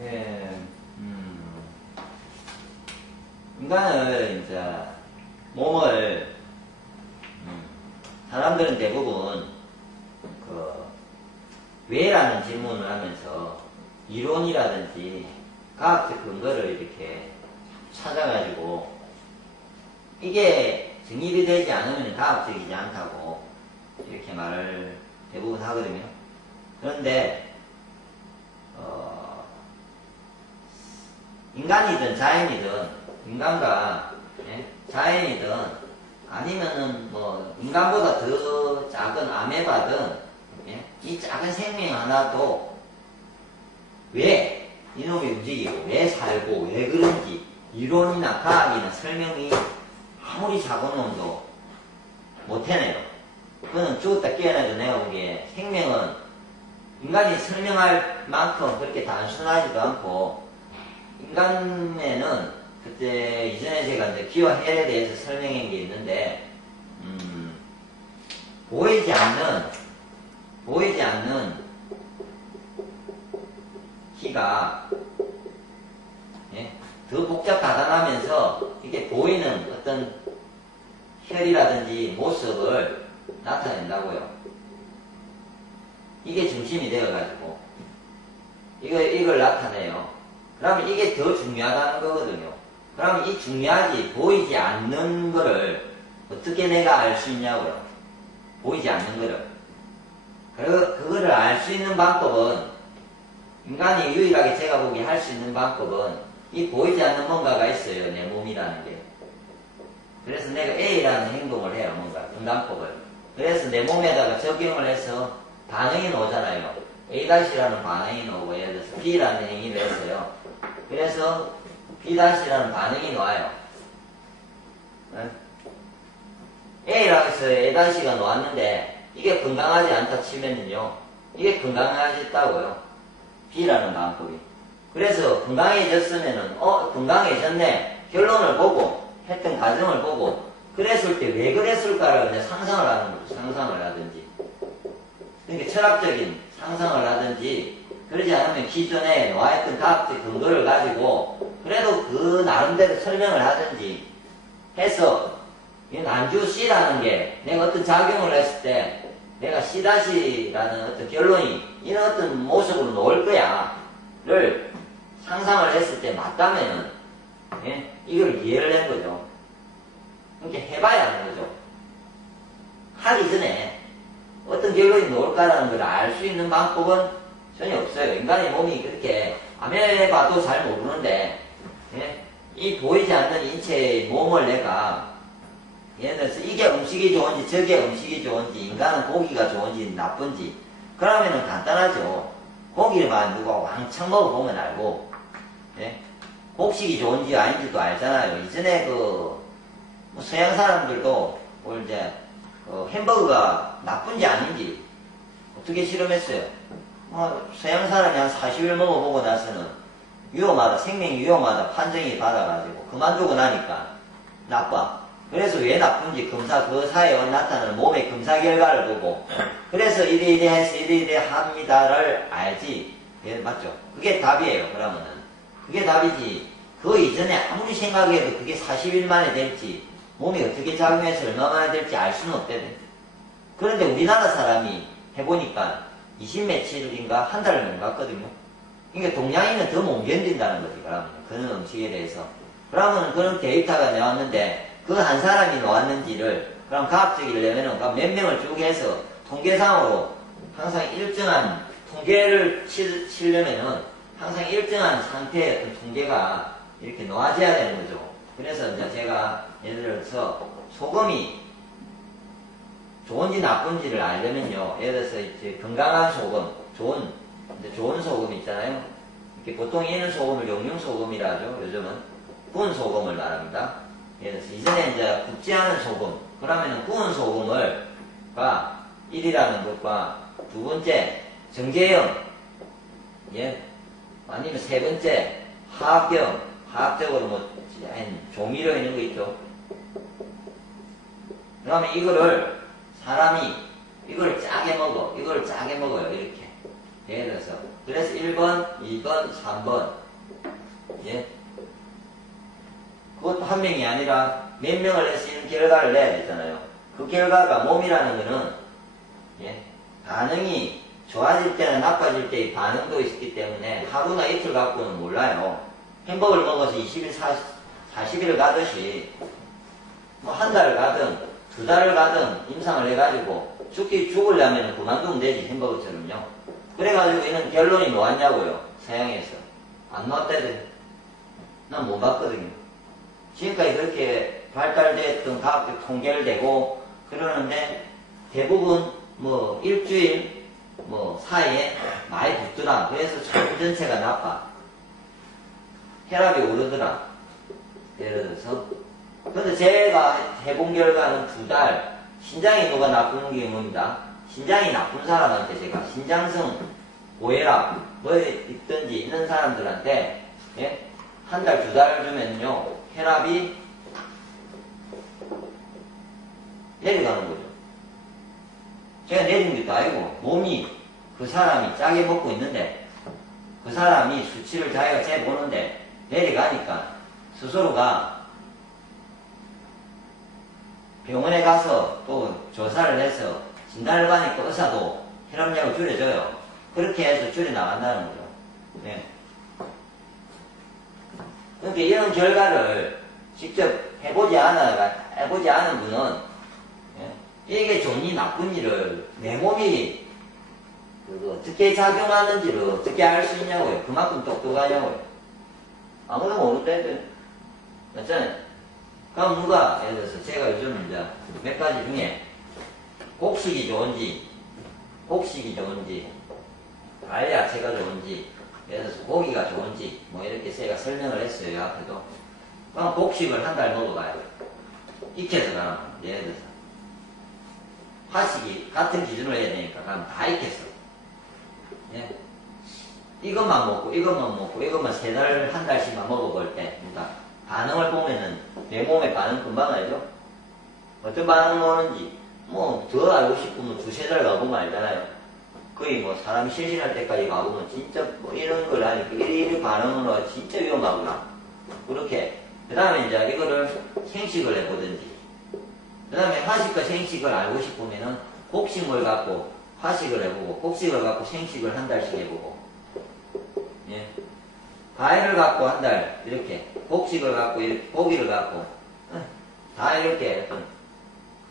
예, 인간을 이제 몸을 사람들은 대부분 그 왜라는 질문을 하면서 이론이라든지 과학적 근거를 이렇게 찾아가지고 이게 정립이 되지 않으면 과학적이지 않다고 이렇게 말을 대부분 하거든요. 그런데 인간이든 자연이든 인간과 자연이든 아니면은 뭐 인간보다 더 작은 아메바든 이 작은 생명 하나도 왜 이놈이 움직이고 왜 살고 왜 그런지 이론이나 과학이나 설명이 아무리 작은 놈도 못 해내요. 그거는 죽었다 깨어나도 내가 보기에 생명은 인간이 설명할 만큼 그렇게 단순하지도 않고 인간에는 그때 이전에 제가 이제 기와 헬에 대해서 설명한 게 있는데 보이지 않는 희가 더 복잡하다하면서 이게 보이는 어떤 혈이라든지 모습을 나타낸다고요. 이게 중심이 되어가지고 이걸 나타내요. 그러면 이게 더 중요하다는 거거든요. 그러면 이 중요하지 보이지 않는 거를 어떻게 내가 알 수 있냐고요. 보이지 않는 거를. 그거를 알 수 있는 방법은 인간이 유일하게 제가 보기에 할 수 있는 방법은 이 보이지 않는 뭔가가 있어요. 내 몸이라는 게. 그래서 내가 A라는 행동을 해요. 뭔가 분단법을. 그래서 내 몸에다가 적용을 해서 반응이 나오잖아요. A-라는 반응이 나오고 예를 들어서 B라는 행위를 했어요. 그래서 B-라는 반응이 나와요. A라고 해서 A-가 나왔는데 이게 건강하지 않다 치면은요. 이게 건강해졌다고요. B라는 방법이. 그래서 건강해졌으면은 건강해졌네. 결론을 보고 했던 과정을 보고 그랬을 때 왜 그랬을까를 이제 상상을 하는 거죠. 상상을 하든지. 그러니까 철학적인 상상을 하든지 그러지 않으면 기존에 놓아있던 과학적 근거를 가지고 그래도 그 나름대로 설명을 하든지 해서 이 난주 C라는 게 내가 어떤 작용을 했을 때 내가 C-라는 어떤 결론이 이런 어떤 모습으로 나올 거야 를 상상을 했을 때 맞다면은 이걸 이해를 한 거죠. 그러니까 해봐야 하는 거죠. 하기 전에 어떤 결론이 나올까라는 걸 알 수 있는 방법은 전혀 없어요. 인간의 몸이 그렇게 아메바도 잘 모르는데 이 보이지 않는 인체의 몸을 내가 예를 들어서 이게 음식이 좋은지 저게 음식이 좋은지 인간은 고기가 좋은지 나쁜지 그러면은 간단하죠. 고기만 누가 왕창 먹어보면 알고 곡식이 좋은지 아닌지도 알잖아요. 이전에 뭐 서양 사람들도 뭐 이제 햄버거가 나쁜지 아닌지 어떻게 실험했어요? 서양 사람이 한 40일 먹어보고 나서는 생명이 위험하다 판정이 받아가지고 그만두고 나니까 나빠. 그래서 왜 나쁜지 그 사이에 나타나는 몸의 검사 결과를 보고 그래서 이래해서 이래 합니다를 알지. 맞죠? 그게 답이에요. 그러면은 그게 답이지. 그 이전에 아무리 생각해도 그게 40일 만에 될지 몸이 어떻게 작용해서 얼마 만에 될지 알 수는 없대요. 그런데 우리나라 사람이 해보니까 20며칠인가 한 달을 넘갔거든요. 그러니까 동양인은 더 못 견딘다는 거지. 그러면 그런 음식에 대해서. 그러면 그런 데이터가 나왔는데 그 한 사람이 나왔는지를 그럼 과학적이려면은 몇 명을 쭉 해서 통계상으로 항상 일정한 통계를 치려면은 항상 일정한 상태의 어떤 통계가 이렇게 놓아져야 되는 거죠. 그래서 이제 제가 예를 들어서 소금이 좋은지 나쁜지를 알려면요. 예를 들어서 이제 건강한 소금, 좋은 소금 있잖아요. 이렇게 보통 이는 소금을 용융소금이라 하죠. 요즘은 구운 소금을 말합니다. 예를 들어서 이전에 이제 굽지 않은 소금, 그러면은 구운 소금을 1이라는 것과 두 번째 정제염, 아니면 세 번째 화학염, 화학적으로 뭐 조미료 이런 거 있죠. 그러면 사람이 이걸 짜게 먹어요. 이렇게. 예를 들어서. 그래서 1번, 2번, 3번. 예. 그것도 한 명이 아니라 몇 명을 해서 이런 결과를 내야 되잖아요. 그 결과가 몸이라는 거는, 예. 반응이 좋아질 때나 나빠질 때의 반응도 있기 때문에 하루나 이틀 갖고는 몰라요. 햄버거를 먹어서 20일, 40일을 가듯이, 뭐 한 달을 가든, 2달을 가든 임상을 해가지고 죽으려면 그만두면 되지, 햄버거처럼요. 그래가지고 이런 결론이 나왔냐고요, 서양에서. 안 나왔다대. 난 못 봤거든요. 지금까지 그렇게 발달됐던 과학적 통계를 대고 그러는데 대부분 뭐 일주일 뭐 사이에 많이 붙더라. 그래서 전 전체가 나빠. 혈압이 오르더라. 예를 들어서. 근데 제가 해본 결과는 2달 신장이 누가 나쁜 경우입니다. 신장이 나쁜 사람한테 제가 신장성 고혈압 뭐 있든지 있는 사람들한테 예? 한 달, 2달 주면요 혈압이 내려가는 거죠. 제가 내린 것도 아니고 몸이 그 사람이 짜게 먹고 있는데 그 사람이 수치를 자기가 재보는데 내려가니까 스스로가 병원에 가서 또 조사를 해서 진단을 받으니까 의사도 혈압약을 줄여줘요. 그렇게 해서 줄여나간다는 거죠. 네. 그러니까 이런 결과를 직접 해보지 않은 분은 이게 좋니 나쁜 일을 내 몸이 어떻게 작용하는지를 어떻게 알 수 있냐고요. 그만큼 똑똑하냐고요. 아무도 모르는데 맞잖아요. 그럼 누가 예를 들어서 제가 요즘 이제 몇 가지 중에 곡식이 좋은지 알야채가 좋은지 예를 들어서 고기가 좋은지 뭐 이렇게 제가 설명을 했어요. 앞에도. 그럼 곡식을 한 달 먹어봐요. 익혀서 가면 예를 들어서 화식이 같은 기준으로 해야 되니까 그럼 다 익혔어. 예? 이것만 먹고 이것만 3달 한 달씩만 먹어볼 때 그러니까 반응을 보면은 내 몸의 반응 금방 알죠? 어떤 반응을 오는지 뭐 더 알고 싶으면 2-3달 가보면 알잖아요. 거의 뭐 사람이 실신할 때까지 가보면 진짜 뭐 이런 걸 하니까 이런 반응으로 진짜 위험하구나. 그렇게. 그 다음에 이제 이거를 생식을 해보든지. 그 다음에 화식과 생식을 알고 싶으면은 곡식을 갖고 화식을 해보고 곡식을 갖고 생식을 한 달씩 해보고. 예. 과일을 갖고 한 달 이렇게 곡식을 갖고 이렇게 고기를 갖고 다 이렇게 그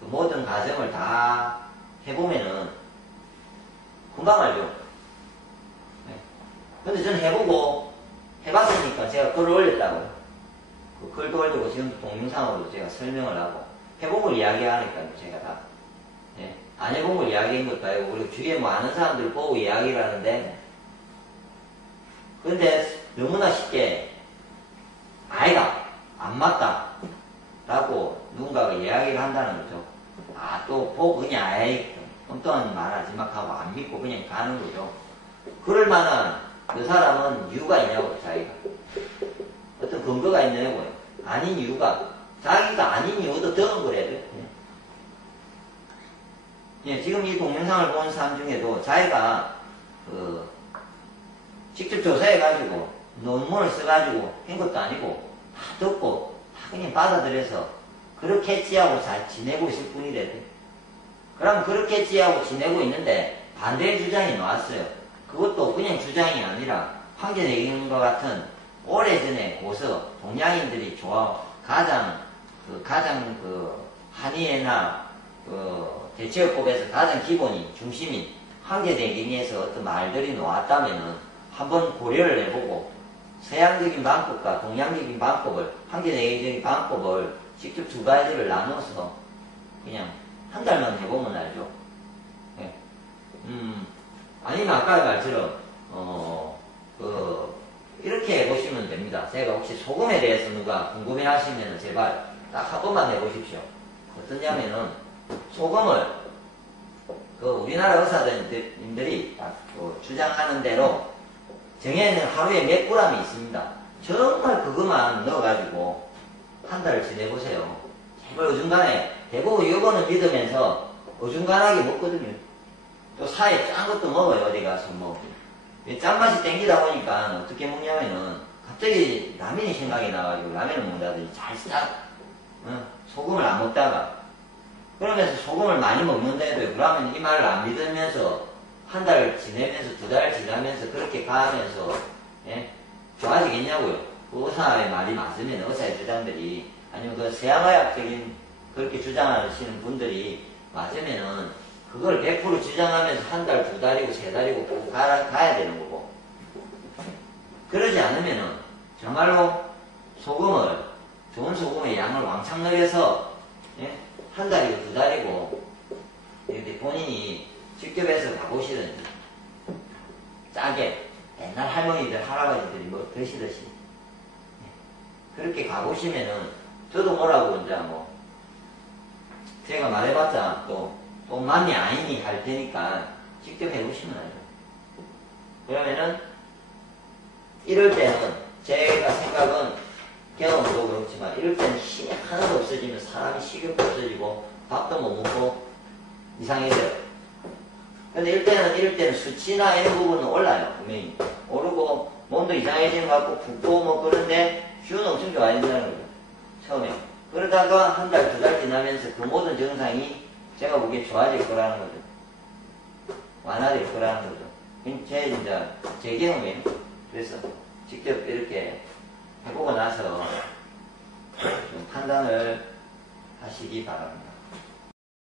모든 과정을 다 해보면은 금방 알죠. 네. 근데 저는 해보고 해봤으니까 제가 글을 올렸다고요. 그 글도 올리고 지금도 동영상으로 제가 설명을 하고 해본 걸 이야기하니까요. 제가 다. 네. 안 해본 걸 이야기한 것도 아니고 우리 주위에 뭐 아는 사람들 보고 이야기를 하는데 근데 너무나 쉽게 아니다 안 맞다 라고 누군가가 이야기를 한다는 거죠. 아 또 보고 그냥 아이 엉뚱한 말 하지 막 하고 안 믿고 그냥 가는 거죠. 그럴 만한 그 사람은 이유가 있냐고 자기가 어떤 근거가 있냐고요. 아닌 이유가 자기가 아닌 이유도 더는 거래요. 예, 지금 이 동영상을 본 사람 중에도 자기가 직접 조사해가지고 논문을 써가지고 한 것도 아니고 다 듣고 다 그냥 받아들여서 그렇게 하고 잘 지내고 있을 뿐이래요. 그럼 그렇게 하고 지내고 있는데 반대의 주장이 나왔어요. 그것도 그냥 주장이 아니라 황제대경과 같은 오래전에 고서 동양인들이 가장 한의회나 대체요법에서 가장 기본이 중심인 황제대경에서 어떤 말들이 나왔다면은 한번 고려를 해보고 서양적인 방법과 동양적인 방법을 황제대경적인 방법을 직접 두 가지를 나눠서 그냥 한 달만 해보면 알죠. 네. 아니면 아까 말처럼 이렇게 해보시면 됩니다. 제가 혹시 소금에 대해서 누가 궁금해 하시면 제발 딱 한 번만 해보십시오. 어떠냐면은 소금을 우리나라 의사들이 딱 주장하는 대로 정해는 하루에 몇 g이 있습니다. 정말 그것만 넣어가지고 한 달을 지내보세요. 제발 어중간에 대부분 요거는 믿으면서 어중간하게 먹거든요. 또 사이에 짠 것도 먹어요. 어디 가서 뭐 짠맛이 땡기다 보니까 어떻게 먹냐면은 갑자기 라면이 생각이 나가지고 라면을 먹는다든지 잘 싹, 소금을 안 먹다가 그러면서 소금을 많이 먹는데도 그러면 이 말을 안 믿으면서 한 달 지내면서 두 달 지나면서 그렇게 가면서 예? 좋아지겠냐고요. 그 의사의 말이 맞으면 의사의 주장들이 아니면 그 세양의학적인 그렇게 주장하시는 분들이 맞으면은 그걸 100% 주장하면서 한 달, 두 달이고 세 달이고 꼭 가야 되는 거고 그러지 않으면은 정말로 소금을 좋은 소금의 양을 왕창 늘려서 예? 한 달이고 두 달이고 이렇게 본인이 직접 해서 가보시든지 짜게 옛날 할머니들 할아버지들이 뭐 드시듯이 그렇게 가보시면은 저도 뭐라고 이제 뭐 제가 말해봤자 또 맘이 아니니 할 테니까 직접 해보시면 알죠. 그러면은 이럴 때는 제가 생각은 경험도 그렇지만 이럴 때는 힘이 하나도 없어지면 사람이 식욕도 없어지고 밥도 못 먹고 이상해져요. 근데 이럴 때는 수치나 이런 부분은 올라요. 분명히 오르고 몸도 이상해지는 것 같고 붓고 뭐 그런데 기운은 엄청 좋아진다는 거죠. 처음에. 그러다가 한 달, 두 달 지나면서 그 모든 증상이 제가 보기에 좋아질 거라는 거죠. 완화될 거라는 거죠. 제 경험이에요. 그래서 직접 이렇게 해보고 나서 좀 판단을 하시기 바랍니다.